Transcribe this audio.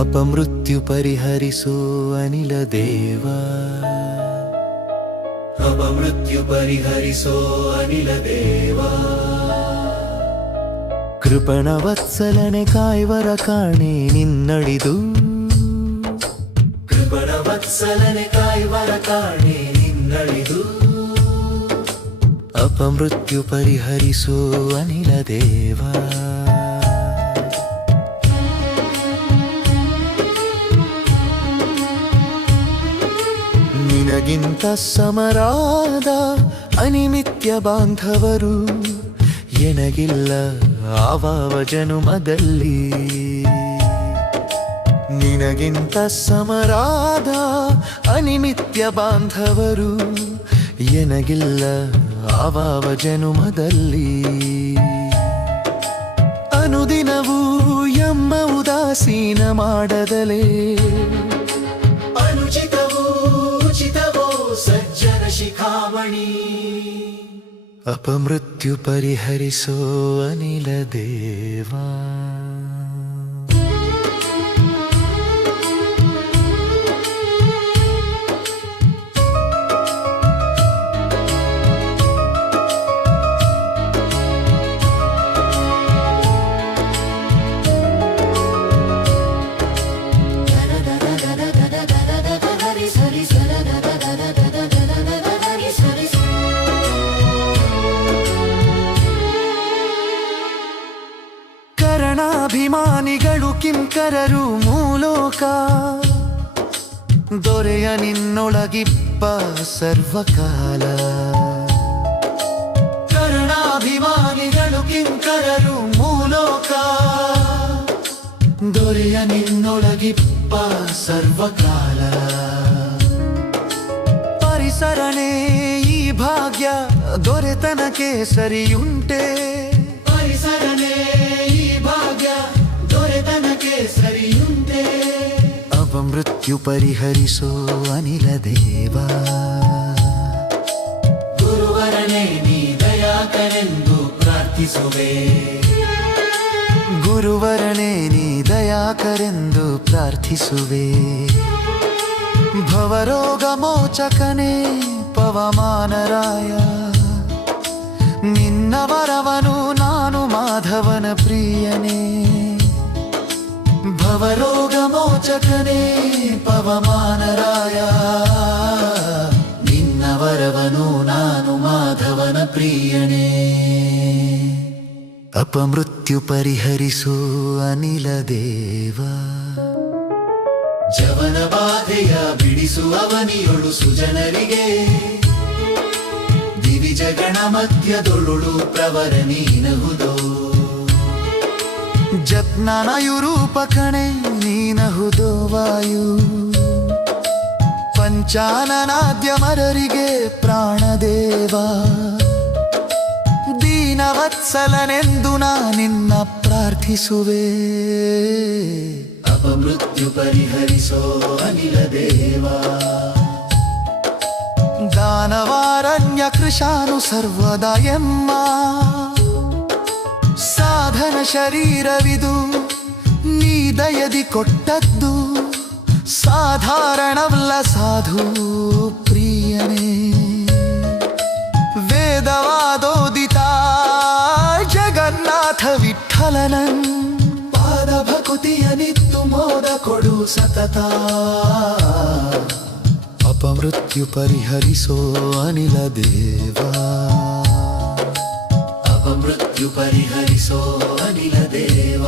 ಅಪಮೃತ್ಯು ಪರಿಹರಿಸೋ ಅನಿಲ ದೇವ. ಅಪಮೃತ್ಯು ಪರಿಹರಿಸೋ ಅನಿಲ ದೇವ. ಕೃಪಣ ವತ್ಸಲನೆ ಕಾಯ್ವರ ಕಾಣೆ ನಿನ್ನಳಿದು. ಕೃಪಣ ವತ್ಸಲನೆ ಕಾಯ್ವರ ಕಾಣೆ ನಿನ್ನಳಿದು. ಅಪಮೃತ್ಯು ಪರಿಹರಿಸೋ ಅನಿಲ ದೇವ. ನಿನಗಿಂತ ಸಮರಾದ ಅನಿಮಿತ್ಯ ಬಾಂಧವರು ಎನಗಿಲ್ಲ ಆವಾವ ಜನುಮದಲ್ಲಿ. ನಿನಗಿಂತ ಸಮರಾದ ಅನಿಮಿತ್ಯ ಬಾಂಧವರು ಎನಗಿಲ್ಲ ಆವಾವ ಜನುಮದಲ್ಲಿ. ಅನುದಿನವೂ ಎಮ್ಮ ಉದಾಸೀನ ಮಾಡದಲೇ ಅನುಚಿತವೋ ಉಚಿತವೋ ಸಜ್ಜನ ಶಿಖಾಮಣಿ. ಅಪಮೃತ್ಯು ಪರಿಹರಿಸೋ ಅನಿಲ ದೇವ. ಕರಣಾಭಿಮಾನಿಗಳು ಕಿಂಕರರು ಮೂಲೋಕ ದೊರೆಯ ನಿನ್ನೊಳಗಿಪ್ಪ ಸರ್ವಕಾಲ. ಕರಣಾಭಿಮಾನಿಗಳು ಕಿಂಕರರು ಮೂಲೋಕ ದೊರೆಯ ನಿನ್ನೊಳಗಿಪ್ಪ ಸರ್ವಕಾಲ. ಪರಿಸರನೇ ಈ ಭಾಗ್ಯ ದೊರೆತನಕ್ಕೆ ಸರಿಯುಂಟೆ. ಪರಿಸರನೇ ಈ ಭಾಗ್ಯ ದೊರೆತನಕ್ಕೆ ಸರಿಯುಂಟೆ. ಅಪಮೃತ್ಯು ಪರಿಹರಿಸೋ ಅನಿಲ ದೇವ. ಗುರುವರನೇ ನೀ ದಯಾಕರೆಂದು ಪ್ರಾರ್ಥಿಸುವೆ. ಗುರುವರನೇ ನೀ ದಯಾಕರೆಂದು ಪ್ರಾರ್ಥಿಸುವೆ. ಭವರೋಗ ಮೋಚಕನೇ ಪವಮಾನರಾಯ. ನಿನ್ನ ವರವನು ನಾನು ಮಾಧವನ ಪ್ರಿಯನೇ. ಭವರೋಗ ಮೋಚಕನೇ ಪವಮಾನರಾಯ. ನಿನ್ನ ವರವನು ನಾನು ಮಾಧವನ ಪ್ರಿಯನೇ. ಅಪಮೃತ್ಯು ಪರಿಹರಿಸೋ ಅನಿಲ ದೇವ. ಜವನ ಬಾಧೆಯ ಬಿಡಿಸುವವನಿಯೊಳು ಸುಜನರಿಗೆ. ದಿವಿಜಗಣ ಮಧ್ಯದೊಳುಳು ಪ್ರವರ ನೀನಹುದೋ. ಜಪ್ನನಯುರೂಪಕಣೆ ನೀನಹುದೋ ವಾಯು. ಪಂಚಾನನಾದ್ಯಮರರಿಗೆ ಪ್ರಾಣದೇವ. ದೀನವತ್ಸಲನೆಂದು ನಾ ನಿನ್ನ ಪ್ರಾರ್ಥಿಸುವೆ. ಅಪಮೃತ್ಯು ಪರಿಹರಿಸೋ ಅನಿಲ ದೇವ. ದಾನವಾರಣ್ಯ ಕೃಶಾನು ಸರ್ವದ ಎಮ್ಮ. ಸಾಧನ ಶರೀರವಿದು ನೀ ದಯದಿ ಕೊಟ್ಟದ್ದು. ಸಾಧಾರಣವಲ್ಲ ಸಾಧು ಪ್ರಿಯನೇ. ವೇದವಾದೋದಿತ ಜಗನ್ನಾಥ ವಿಠಲನನ್. ಪಾದ ಭಕುತಿಯ ನಿತ್ತು ಮೋದ ಕೊಡು ಸತತ. ಅಪಮೃತ್ಯು ಪರಿಹರಿಸೋ ಅನಿಲ ದೇವ. ಅಪಮೃತ್ಯು ಪರಿಹರಿಸೋ ಅನಿಲ ದೇವ.